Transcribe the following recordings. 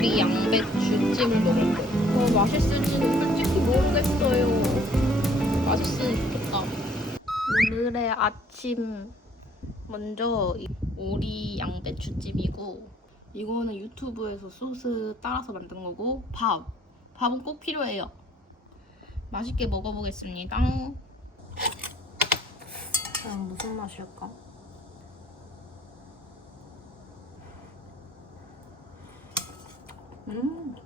오리 양배추찜을 먹을 거예요. 어, 맛있을지는 솔직히 모르겠어요. 맛있으면 좋겠다. 오늘의 아침 먼저 이 오리 양배추 찜이고 이거는 유튜브에서 소스 따라서 만든 거고 밥 밥은 꼭 필요해요. 맛있게 먹어보겠습니다. 과연 무슨 맛일까? 음.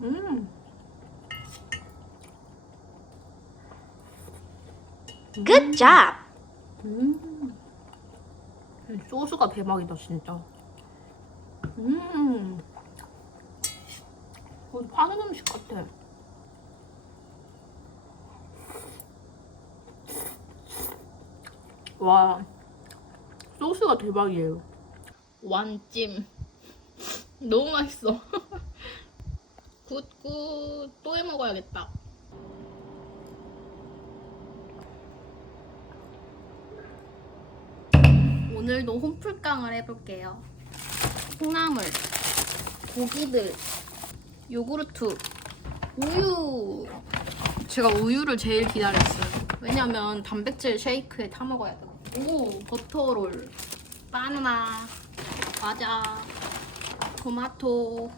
음. Good job. 음. 소스가 대박이다 진짜. 음. 어디 파는 음식 같아. 와. 소스가 대박이에요. 완찜. 너무 맛있어. 굿굿. 또 해 먹어야겠다. 오늘도 홈플강을 해볼게요. 콩나물, 고기들, 요구르트, 우유. 제가 우유를 제일 기다렸어요. 왜냐면 단백질 쉐이크에 타 먹어야 돼. 오, 버터롤, 바나나, 과자, 토마토.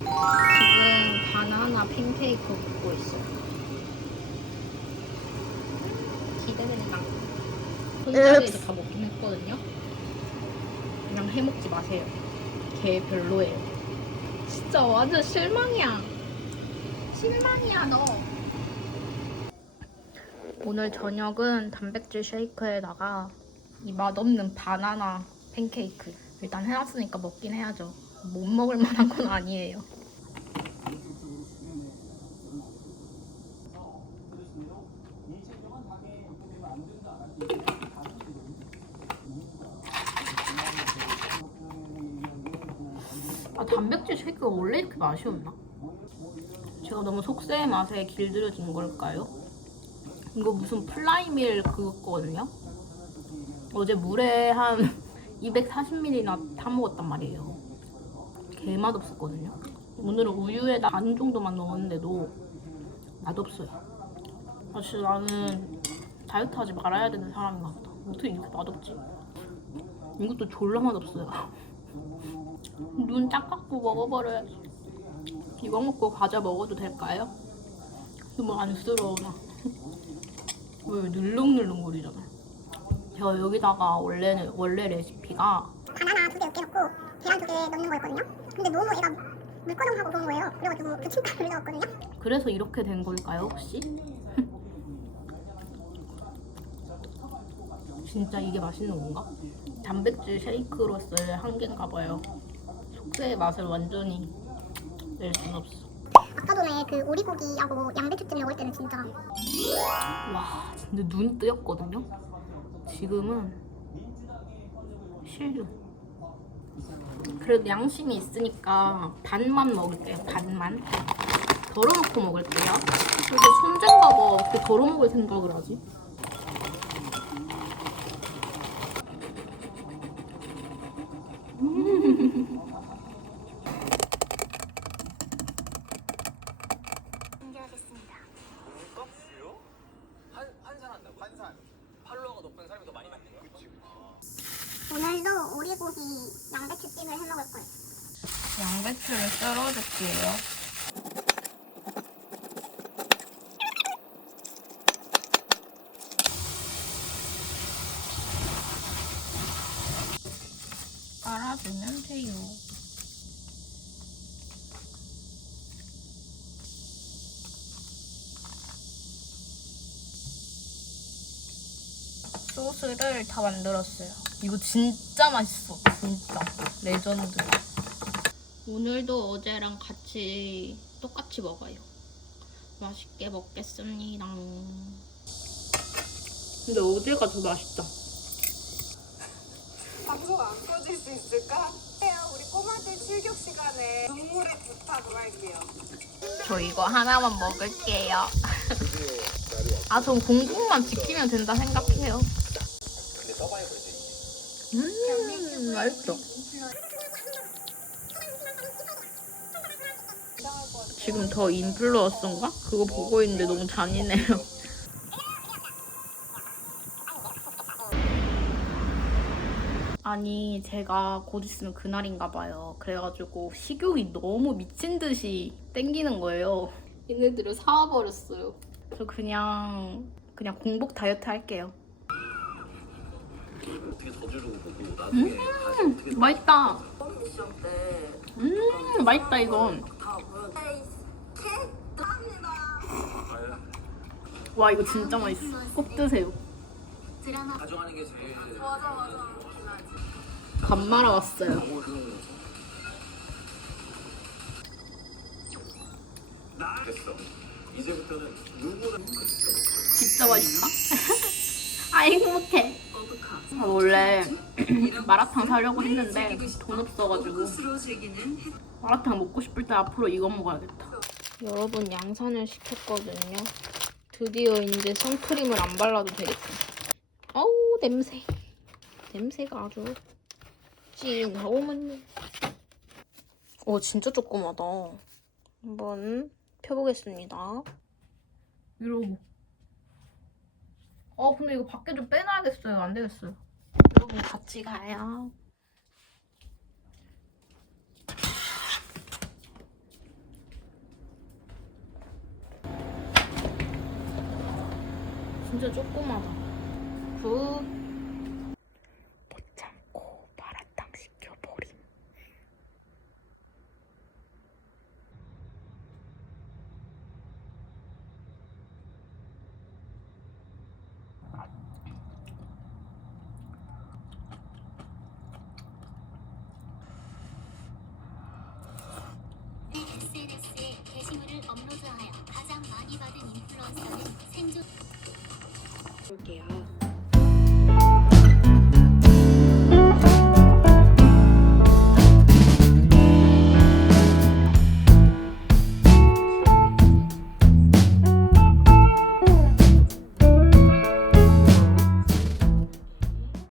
지금 바나나 팬케이크 굽고 있어요. 기대된다. 손자에서 다 먹긴 했거든요. 그냥 해먹지 마세요. 걔 별로예요. 진짜 완전 실망이야. 실망이야 너. 오늘 저녁은 단백질 쉐이크에다가 이 맛없는 바나나 팬케이크 일단 해놨으니까 먹긴 해야죠. 못 먹을 만한 건 아니에요. 아 단백질 쉐이크가 원래 이렇게 맛이었나? 제가 너무 속세의 맛에 길들여진 걸까요? 이거 무슨 플라이밀 그거거든요? 어제 물에 한 240ml나 타먹었단 말이에요. 개 맛 없었거든요. 오늘은 우유에다 반 정도만 넣었는데도 맛없어요. 사실 나는 다이어트 하지 말아야 되는 사람인 것 같아. 어떻게 이렇게 맛없지? 이것도 졸라 맛없어요. 눈 딱 감고 먹어버려야지. 이거 먹고 과자 먹어도 될까요? 너무 안쓰러워 나. 왜 늘렁늘렁거리잖아. 제가 여기다가 원래는 원래 레시피가 바나나 두 개 으깨 넣고 계란 두 개 넣는 거였거든요. 근데 너무 얘가 물거덩하고 그런 거예요. 그래가지고 부침가루를 넣었거든요. 그래서 이렇게 된 걸까요 혹시? 진짜 이게 맛있는 건가? 단백질 쉐이크로서의 한계인가 봐요. 속세의 맛을 완전히 낼 순 없어. 아까 전에 그 오리고기하고 양배추찜 먹을 때는 진짜 와, 근데 눈이 뜨였거든요. 지금은 실드. 그래도 양심이 있으니까 반만 먹을게요. 반만. 덜어놓고 먹을게요. 근데 손댄가 봐. 어떻게 덜어먹을 생각을 하지? 준비하겠습니다. 값이요? 환, 환산한다고? 환산. 팔로워가 높은 사람이 더 많이 받는 거야? 그치, 그치. 오늘도 오리고기 양배추찜을 해 먹을 거예요. 양배추를 썰어줄게요. 깔아주면 돼요. 소스를 다 만들었어요. 이거 진짜 맛있어. 진짜. 레전드. 오늘도 어제랑 같이 똑같이 먹어요. 맛있게 먹겠습니다. 근데 어제가 더 맛있다. 방송 안 꺼질 수 있을까? 해요. 우리 꼬마들 출격 시간에 눈물의 저 이거 하나만 먹을게요. 아, 전 공국만 지키면 된다 생각해요. 음, 맛있어. 지금 더 인플루언서인가? 그거 보고 있는데 너무 잔인해요. 아니 제가 곧 있으면 그날인가 봐요. 그래가지고 식욕이 너무 미친 듯이 땡기는 거예요. 얘네들을 사와버렸어요. 그래서 그냥 그냥 공복 다이어트 할게요. 어떻게 저지르고 보고 나중에 다시 어떻게 맛있다. 음 맛있다 이건. 와 이거 진짜 맛있어. 꼭 드세요. 가져가는 게 제일 간 말아 왔어요. 됐어. 이제부터는 누구나 진짜 맛있다. 아 행복해. 아, 원래 마라탕 사려고 했는데 돈 없어가지고 마라탕 먹고 싶을 때 앞으로 이거 먹어야겠다. 여러분 양산을 시켰거든요. 드디어 이제 선크림을 안 발라도 되겠다. 어우 냄새. 냄새가 아주 찐하고만요. 오 진짜 조그마다. 한번 펴보겠습니다. 이러고. 어 근데 이거 밖에 좀 빼놔야겠어요. 안 되겠어요. 여러분 같이 가요. 진짜 조그마다. 굿. Okay.